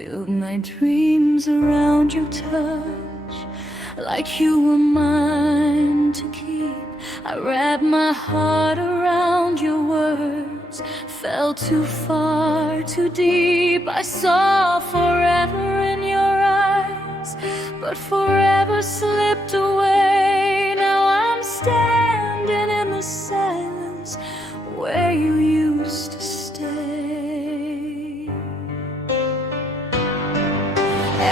Build my dreams around your touch, like you were mine to keep. I wrapped my heart around your words, fell too far, too deep. I saw forever in your eyes, but forever slipped away. Now I'm standing in the silence where you used to stay.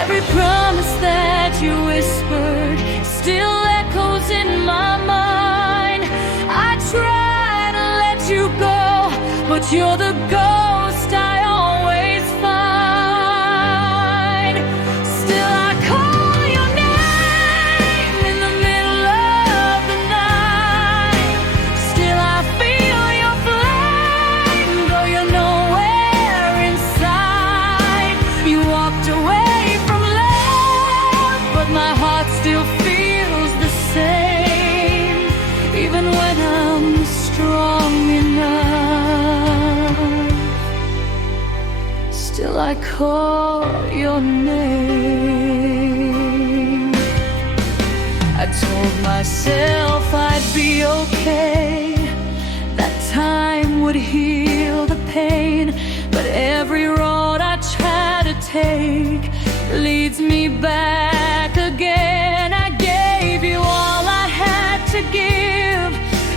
Every promise that you whispered still echoes in my mind. I try to let you go, but you're the ghost I always find. Still I call your name in the middle of the night. Still I feel your flame, though you're nowhere inside. You walked away from love, but my heart still feels the same, even when I'm strong enough. Still I call your name. I told myself I'd be okay, that time would heal the pain, but every road I try to take leads me back again. I gave you all I had to give,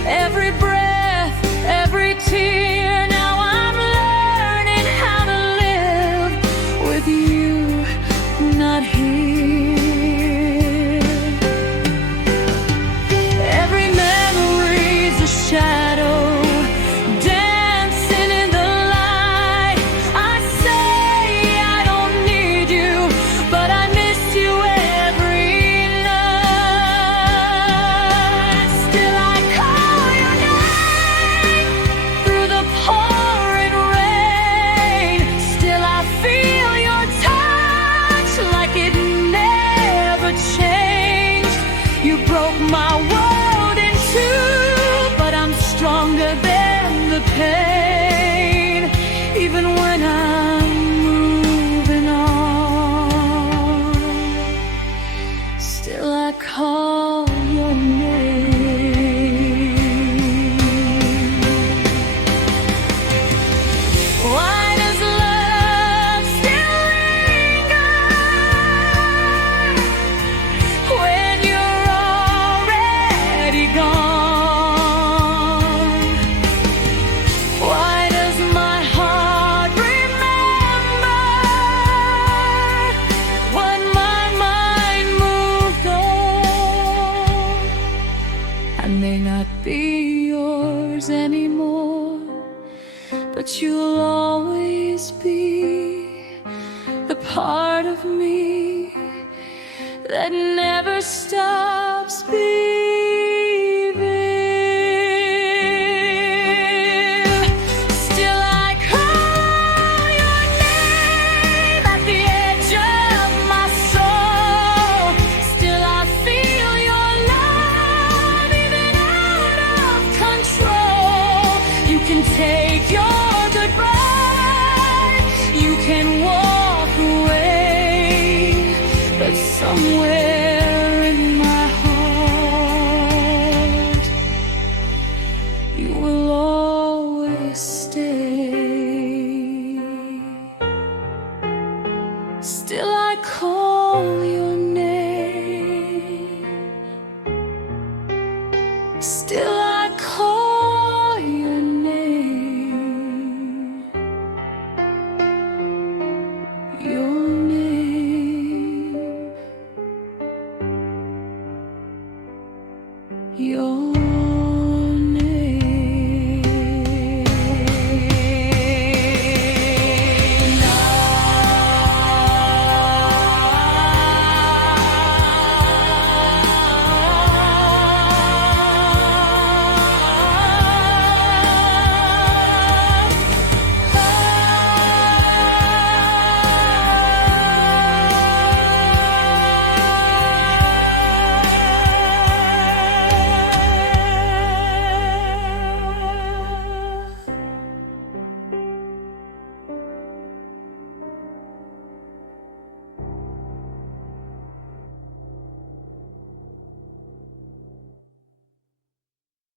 every breath, every tear. Now I'm learning how to live with you not here. Every memory's a shadow dancing in the light. I say I don't need you, but I miss you every night. Still I call your name through the pouring rain. Still I feel your touch like it never changed. You broke my world in two, but I'm stronger than the pain, even when I'm moving on. Still I call your name. Why does love still linger when you're already gone? Why does my heart remember when my mind moved on? I may not be yours anymore, but you'll always be the part of me that never stops beating. Still I call your name at the edge of my soul. Still I feel your love even out of control. You can take your goodbye, you can walk away, but somewhere in my heart you will always stay. Still I call your